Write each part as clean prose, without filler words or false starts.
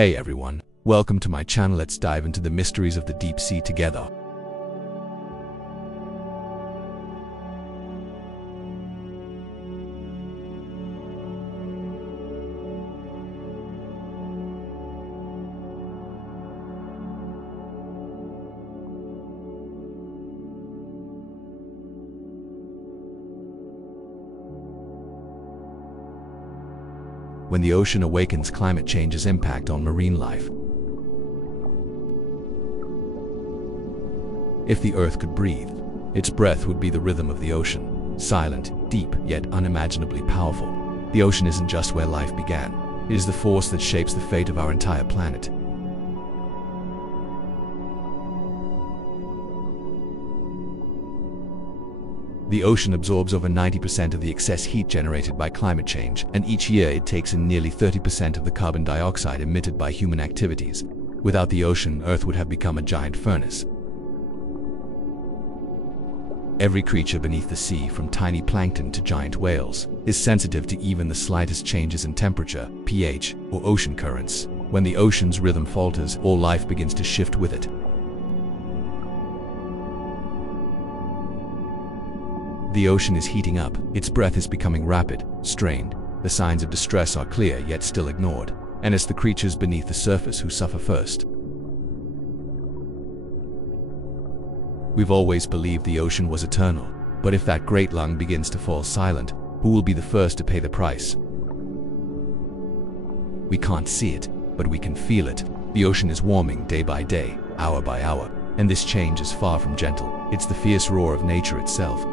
Hey everyone, welcome to my channel. Let's dive into the mysteries of the deep sea together. When the ocean awakens, climate change's impact on marine life. If the earth could breathe, its breath would be the rhythm of the ocean, silent, deep, yet unimaginably powerful. The ocean isn't just where life began, it is the force that shapes the fate of our entire planet. The ocean absorbs over 90% of the excess heat generated by climate change, and each year it takes in nearly 30% of the carbon dioxide emitted by human activities. Without the ocean, Earth would have become a giant furnace. Every creature beneath the sea, from tiny plankton to giant whales, is sensitive to even the slightest changes in temperature, pH, or ocean currents. When the ocean's rhythm falters, all life begins to shift with it. The ocean is heating up, its breath is becoming rapid, strained. The signs of distress are clear yet still ignored, and it's the creatures beneath the surface who suffer first. We've always believed the ocean was eternal, but if that great lung begins to fall silent, who will be the first to pay the price? We can't see it, but we can feel it. The ocean is warming day by day, hour by hour, and this change is far from gentle. It's the fierce roar of nature itself.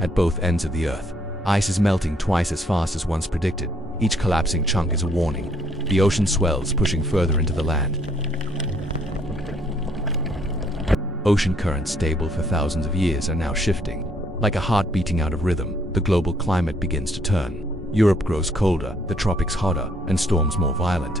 At both ends of the Earth, ice is melting twice as fast as once predicted. Each collapsing chunk is a warning. The ocean swells, pushing further into the land. Ocean currents, stable for thousands of years, are now shifting. Like a heart beating out of rhythm, the global climate begins to turn. Europe grows colder, the tropics hotter, and storms more violent.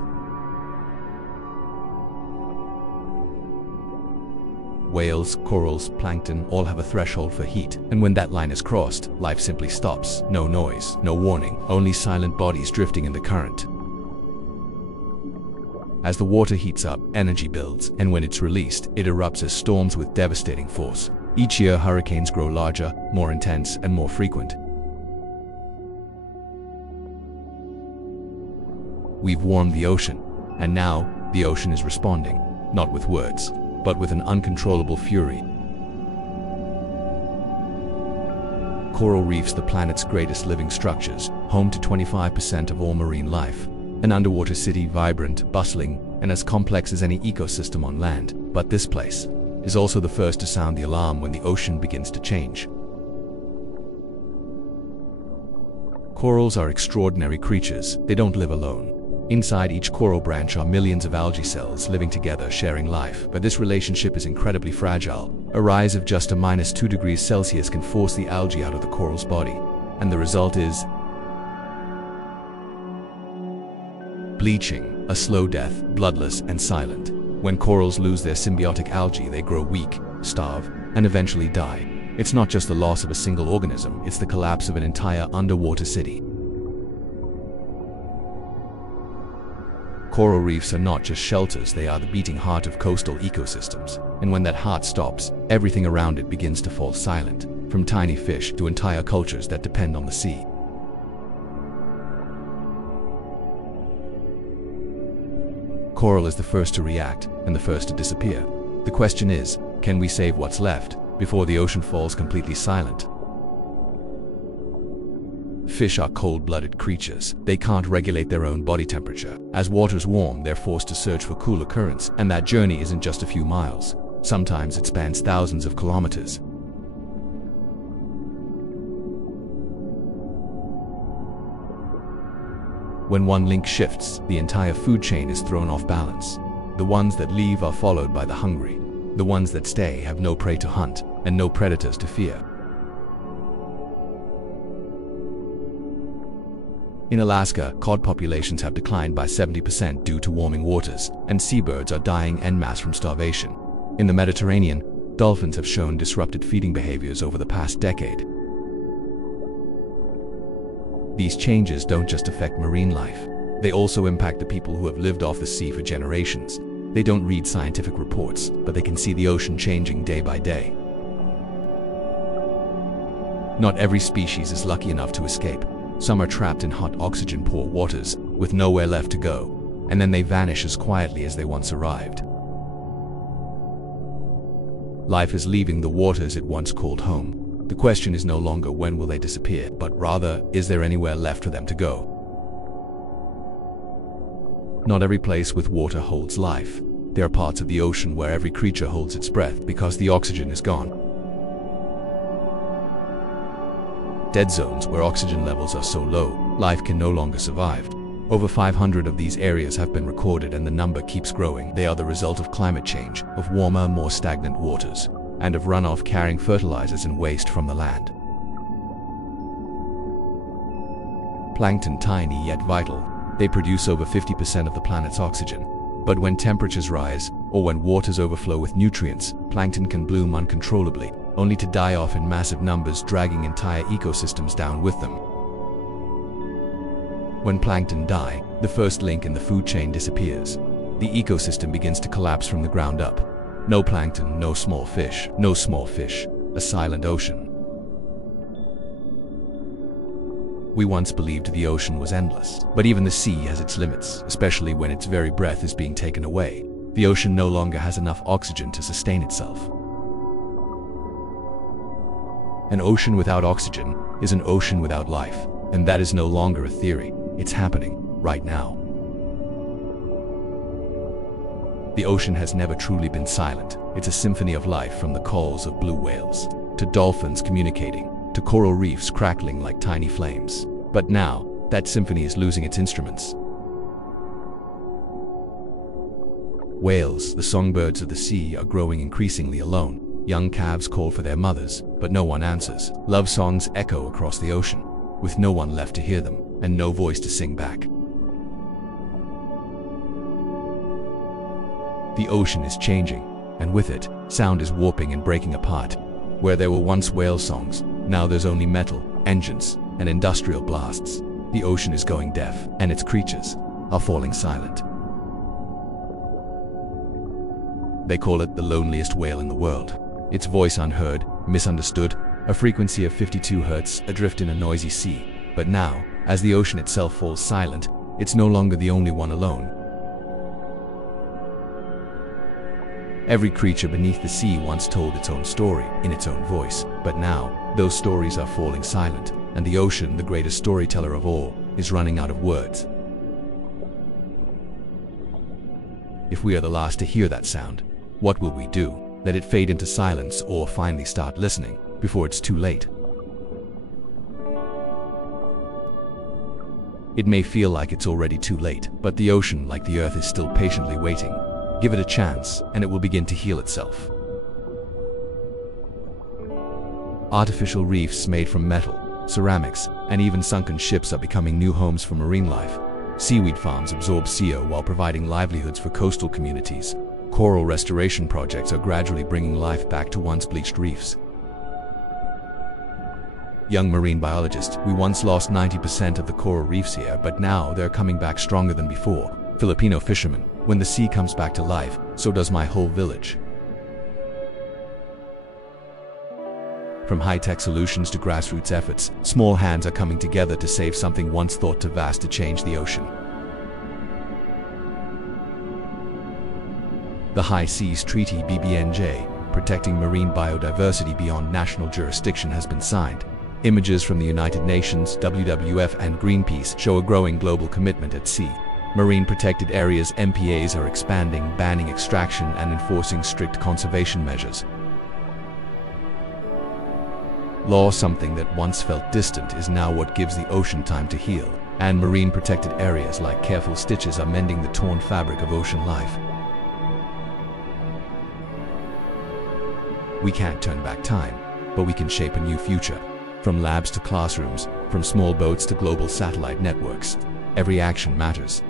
Whales, corals, plankton all have a threshold for heat, and when that line is crossed, life simply stops. No noise, no warning, only silent bodies drifting in the current. As the water heats up, energy builds, and when it's released, it erupts as storms with devastating force. Each year, hurricanes grow larger, more intense, and more frequent. We've warmed the ocean, and now the ocean is responding, not with words, but with an uncontrollable fury. Coral reefs, the planet's greatest living structures, home to 25% of all marine life. An underwater city, vibrant, bustling, and as complex as any ecosystem on land. But this place is also the first to sound the alarm when the ocean begins to change. Corals are extraordinary creatures. They don't live alone. Inside each coral branch are millions of algae cells living together, sharing life. But this relationship is incredibly fragile. A rise of just a -2 degrees Celsius can force the algae out of the coral's body. And the result is bleaching, a slow death, bloodless and silent. When corals lose their symbiotic algae, they grow weak, starve, and eventually die. It's not just the loss of a single organism, it's the collapse of an entire underwater city. Coral reefs are not just shelters, they are the beating heart of coastal ecosystems. And when that heart stops, everything around it begins to fall silent, from tiny fish to entire cultures that depend on the sea. Coral is the first to react and the first to disappear. The question is, can we save what's left before the ocean falls completely silent? Fish are cold-blooded creatures. They can't regulate their own body temperature. As waters warm, they're forced to search for cooler currents, and that journey isn't just a few miles. Sometimes it spans thousands of kilometers. When one link shifts, the entire food chain is thrown off balance. The ones that leave are followed by the hungry. The ones that stay have no prey to hunt and no predators to fear. In Alaska, cod populations have declined by 70% due to warming waters, and seabirds are dying en masse from starvation. In the Mediterranean, dolphins have shown disrupted feeding behaviors over the past decade. These changes don't just affect marine life. They also impact the people who have lived off the sea for generations. They don't read scientific reports, but they can see the ocean changing day by day. Not every species is lucky enough to escape. Some are trapped in hot, oxygen-poor waters, with nowhere left to go, and then they vanish as quietly as they once arrived. Life is leaving the waters it once called home. The question is no longer when will they disappear, but rather, is there anywhere left for them to go? Not every place with water holds life. There are parts of the ocean where every creature holds its breath because the oxygen is gone. Dead zones where oxygen levels are so low, life can no longer survive. Over 500 of these areas have been recorded and the number keeps growing. They are the result of climate change, of warmer, more stagnant waters, and of runoff carrying fertilizers and waste from the land. Plankton, tiny yet vital. They produce over 50% of the planet's oxygen. But when temperatures rise, or when waters overflow with nutrients, plankton can bloom uncontrollably, only to die off in massive numbers, dragging entire ecosystems down with them. When plankton die, the first link in the food chain disappears. The ecosystem begins to collapse from the ground up. No plankton, no small fish, a silent ocean. We once believed the ocean was endless, but even the sea has its limits, especially when its very breath is being taken away. The ocean no longer has enough oxygen to sustain itself. An ocean without oxygen is an ocean without life, and that is no longer a theory. It's happening right now. The ocean has never truly been silent. It's a symphony of life, from the calls of blue whales, to dolphins communicating, to coral reefs crackling like tiny flames. But now, that symphony is losing its instruments. Whales, the songbirds of the sea, are growing increasingly alone. Young calves call for their mothers, but no one answers. Love songs echo across the ocean, with no one left to hear them, and no voice to sing back. The ocean is changing, and with it, sound is warping and breaking apart. Where there were once whale songs, now there's only metal, engines, and industrial blasts. The ocean is going deaf, and its creatures are falling silent. They call it the loneliest whale in the world. Its voice unheard, misunderstood, a frequency of 52 Hz, adrift in a noisy sea. But now, as the ocean itself falls silent, it's no longer the only one alone. Every creature beneath the sea once told its own story, in its own voice, but now, those stories are falling silent, and the ocean, the greatest storyteller of all, is running out of words. If we are the last to hear that sound, what will we do? Let it fade into silence, or finally start listening, before it's too late? It may feel like it's already too late, but the ocean, like the earth, is still patiently waiting. Give it a chance, and it will begin to heal itself. Artificial reefs made from metal, ceramics, and even sunken ships are becoming new homes for marine life. Seaweed farms absorb CO while providing livelihoods for coastal communities. Coral restoration projects are gradually bringing life back to once bleached reefs. Young marine biologists, we once lost 90% of the coral reefs here, but now they're coming back stronger than before. Filipino fishermen, when the sea comes back to life, so does my whole village. From high-tech solutions to grassroots efforts, small hands are coming together to save something once thought too vast to change the ocean. The High Seas Treaty (BBNJ), protecting marine biodiversity beyond national jurisdiction, has been signed. Images from the United Nations, WWF, and Greenpeace show a growing global commitment at sea. Marine protected areas (MPAs) are expanding, banning extraction and enforcing strict conservation measures. Law, something that once felt distant, is now what gives the ocean time to heal, and marine protected areas like careful stitches are mending the torn fabric of ocean life. We can't turn back time, but we can shape a new future. From labs to classrooms, from small boats to global satellite networks, every action matters. ****,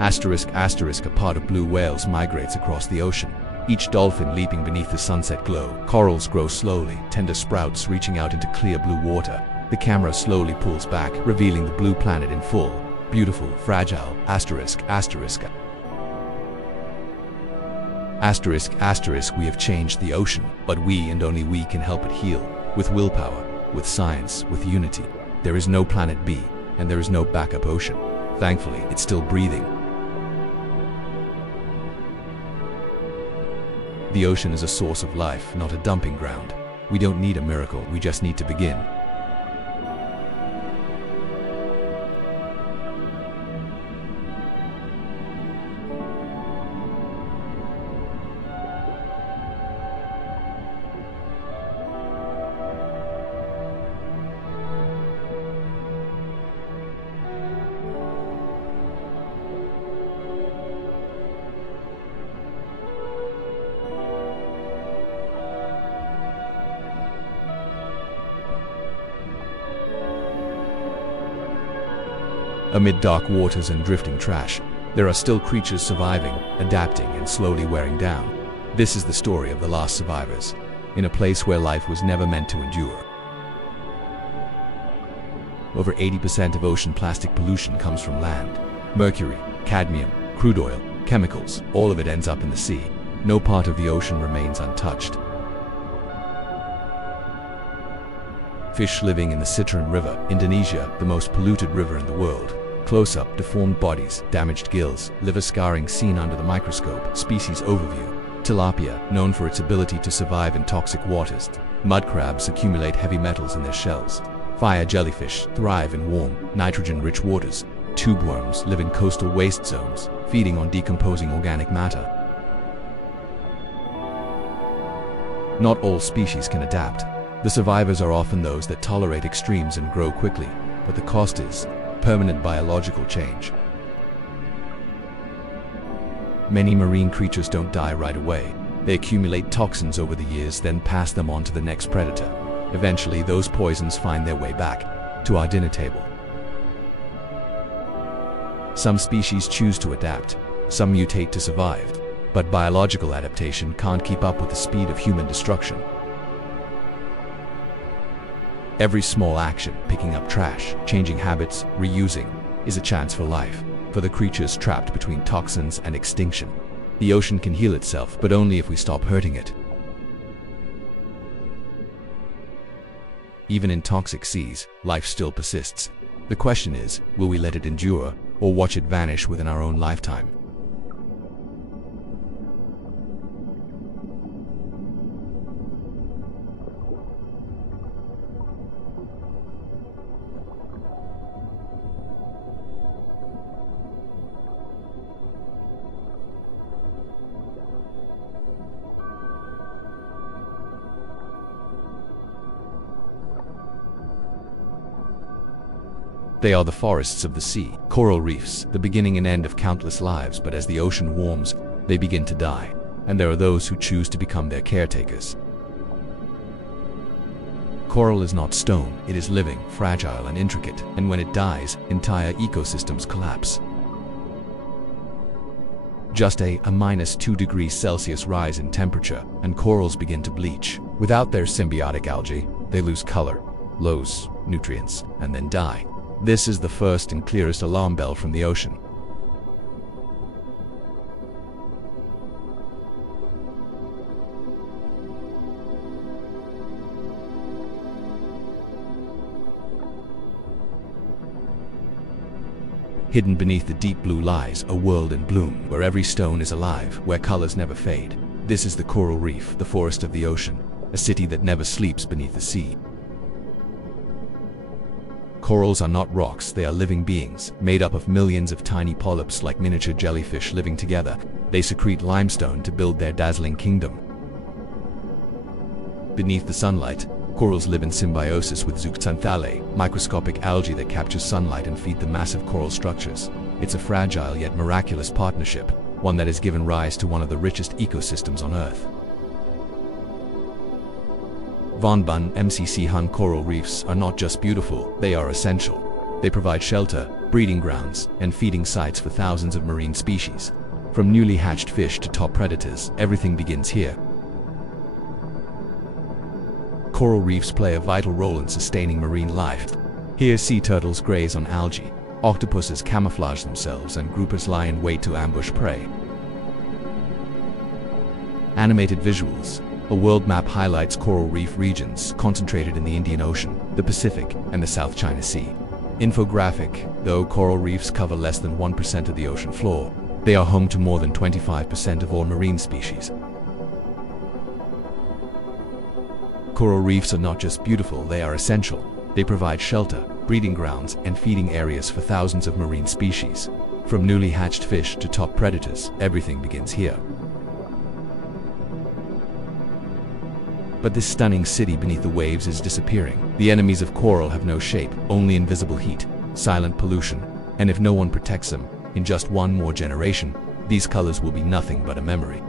a pod of blue whales migrates across the ocean. each dolphin leaping beneath the sunset glow. Corals grow slowly, tender sprouts reaching out into clear blue water. The camera slowly pulls back, revealing the blue planet in full. Beautiful, fragile, asterisk, asterisk. Asterisk, asterisk, we have changed the ocean, but we and only we can help it heal. With willpower, with science, with unity. There is no planet B, and there is no backup ocean. Thankfully, it's still breathing. The ocean is a source of life, not a dumping ground. We don't need a miracle, we just need to begin. Amid dark waters and drifting trash, there are still creatures surviving, adapting, and slowly wearing down. This is the story of the last survivors, in a place where life was never meant to endure. Over 80% of ocean plastic pollution comes from land. Mercury, cadmium, crude oil, chemicals, all of it ends up in the sea. No part of the ocean remains untouched. Fish living in the Citarum River, Indonesia, the most polluted river in the world. Close-up, deformed bodies, damaged gills, liver scarring seen under the microscope. Species overview. Tilapia, known for its ability to survive in toxic waters. Mud crabs accumulate heavy metals in their shells. Fire jellyfish thrive in warm, nitrogen-rich waters. Tube worms live in coastal waste zones, feeding on decomposing organic matter. Not all species can adapt. The survivors are often those that tolerate extremes and grow quickly, but the cost is permanent biological change. Many marine creatures don't die right away. They accumulate toxins over the years, then pass them on to the next predator. Eventually, those poisons find their way back to our dinner table. Some species choose to adapt, some mutate to survive, but biological adaptation can't keep up with the speed of human destruction. Every small action, picking up trash, changing habits, reusing, is a chance for life, for the creatures trapped between toxins and extinction. The ocean can heal itself, but only if we stop hurting it. Even in toxic seas, life still persists. The question is, will we let it endure, or watch it vanish within our own lifetime? They are the forests of the sea, coral reefs, the beginning and end of countless lives, but as the ocean warms, they begin to die, and there are those who choose to become their caretakers. Coral is not stone, it is living, fragile, and intricate, and when it dies, entire ecosystems collapse. Just a -2 degrees Celsius rise in temperature, and corals begin to bleach. Without their symbiotic algae, they lose color, lose nutrients, and then die. This is the first and clearest alarm bell from the ocean. Hidden beneath the deep blue lies a world in bloom, where every stone is alive, where colors never fade. This is the coral reef, the forest of the ocean, a city that never sleeps beneath the sea. Corals are not rocks, they are living beings, made up of millions of tiny polyps like miniature jellyfish living together. They secrete limestone to build their dazzling kingdom. Beneath the sunlight, corals live in symbiosis with zooxanthellae, microscopic algae that capture sunlight and feed the massive coral structures. It's a fragile yet miraculous partnership, one that has given rise to one of the richest ecosystems on Earth. Von Bun MCC Hun coral reefs are not just beautiful, they are essential. They provide shelter, breeding grounds, and feeding sites for thousands of marine species. From newly hatched fish to top predators, everything begins here. Coral reefs play a vital role in sustaining marine life. Here, sea turtles graze on algae, octopuses camouflage themselves, and groupers lie in wait to ambush prey. Animated visuals. A world map highlights coral reef regions concentrated in the Indian Ocean, the Pacific, and the South China Sea. Infographic. Though coral reefs cover less than 1% of the ocean floor, they are home to more than 25% of all marine species. Coral reefs are not just beautiful, they are essential. They provide shelter, breeding grounds, and feeding areas for thousands of marine species. From newly hatched fish to top predators, everything begins here. But this stunning city beneath the waves is disappearing. The enemies of coral have no shape, only invisible heat, silent pollution, and if no one protects them, in just one more generation, these colors will be nothing but a memory.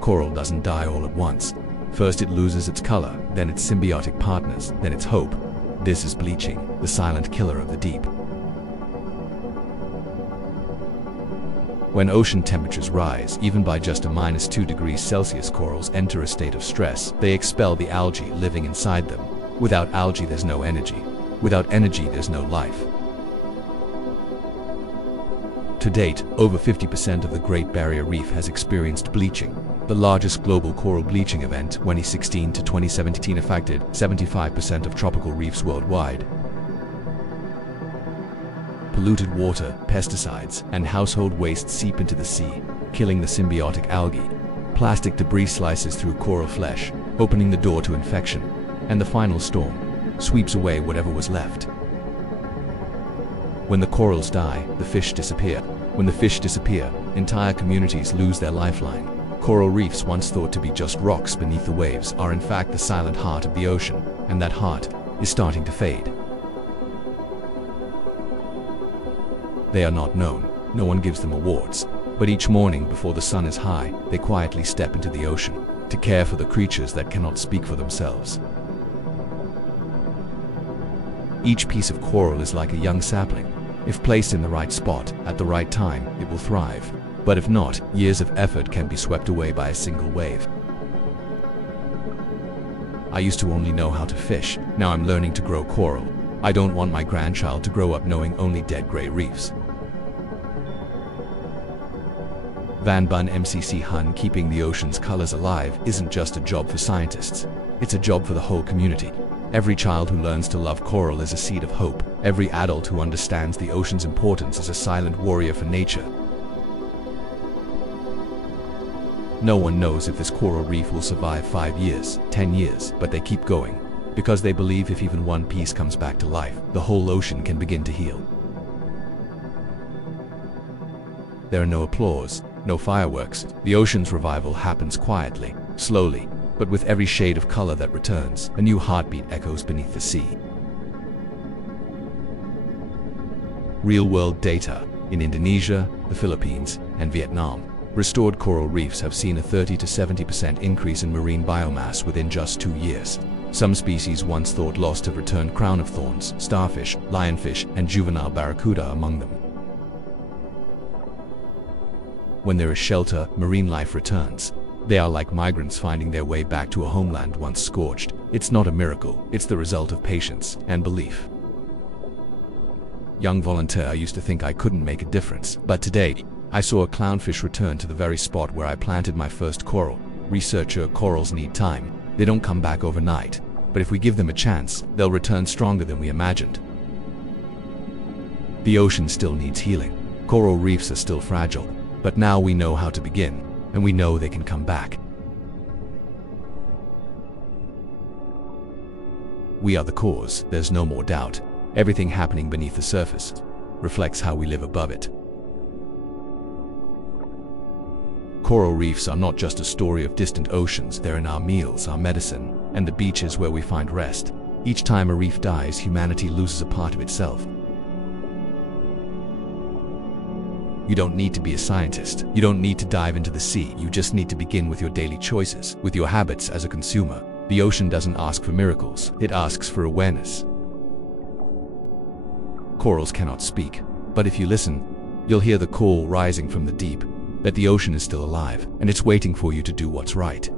Coral doesn't die all at once. First it loses its color, then its symbiotic partners, then its hope. This is bleaching, the silent killer of the deep. When ocean temperatures rise, even by just a -2 degrees Celsius, corals enter a state of stress. They expel the algae living inside them. Without algae, there's no energy. Without energy, there's no life. To date, over 50% of the Great Barrier Reef has experienced bleaching. The largest global coral bleaching event, 2016 to 2017, affected 75% of tropical reefs worldwide. Polluted water, pesticides, and household waste seep into the sea, killing the symbiotic algae. Plastic debris slices through coral flesh, opening the door to infection, and the final storm sweeps away whatever was left. When the corals die, the fish disappear. When the fish disappear, entire communities lose their lifeline. Coral reefs, once thought to be just rocks beneath the waves, are in fact the silent heart of the ocean, and that heart is starting to fade. They are not known, no one gives them awards, but each morning before the sun is high, they quietly step into the ocean to care for the creatures that cannot speak for themselves. Each piece of coral is like a young sapling. If placed in the right spot, at the right time, it will thrive. But if not, years of effort can be swept away by a single wave. I used to only know how to fish. Now I'm learning to grow coral. I don't want my grandchild to grow up knowing only dead gray reefs. Van Bun MCC Hun. Keeping the ocean's colors alive isn't just a job for scientists. It's a job for the whole community. Every child who learns to love coral is a seed of hope. Every adult who understands the ocean's importance is a silent warrior for nature. No one knows if this coral reef will survive 5 years, 10 years, but they keep going, because they believe if even one piece comes back to life, the whole ocean can begin to heal. There are no applause, no fireworks. The ocean's revival happens quietly, slowly, but with every shade of color that returns, a new heartbeat echoes beneath the sea. Real-world data. In Indonesia, the Philippines, and Vietnam, restored coral reefs have seen a 30 to 70% increase in marine biomass within just 2 years. Some species once thought lost have returned: crown of thorns, starfish, lionfish, and juvenile barracuda among them. When there is shelter, marine life returns. They are like migrants finding their way back to a homeland once scorched. It's not a miracle, it's the result of patience and belief. Young volunteer, I used to think I couldn't make a difference, but today, I saw a clownfish return to the very spot where I planted my first coral. Researcher: corals need time. They don't come back overnight, but if we give them a chance, they'll return stronger than we imagined. The ocean still needs healing. Coral reefs are still fragile, but now we know how to begin, and we know they can come back. We are the cause, there's no more doubt. Everything happening beneath the surface reflects how we live above it. Coral reefs are not just a story of distant oceans, they're in our meals, our medicine, and the beaches where we find rest. Each time a reef dies, humanity loses a part of itself. You don't need to be a scientist. You don't need to dive into the sea. You just need to begin with your daily choices, with your habits as a consumer. The ocean doesn't ask for miracles, it asks for awareness. Corals cannot speak, but if you listen, You'll hear the call rising from the deep, that the ocean is still alive, and it's waiting for you to do what's right.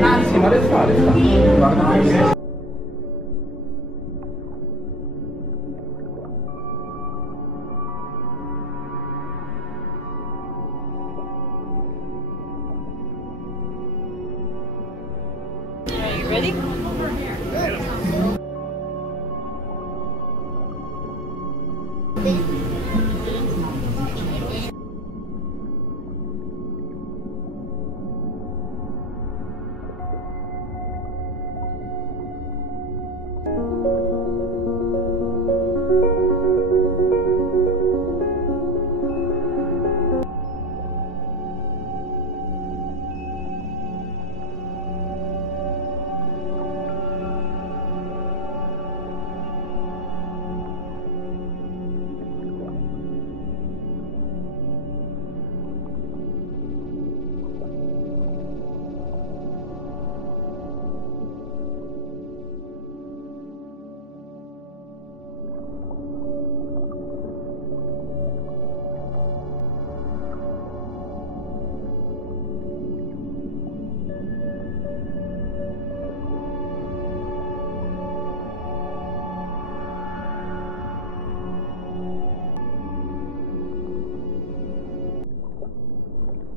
Anzi, ma le fa. Are you ready?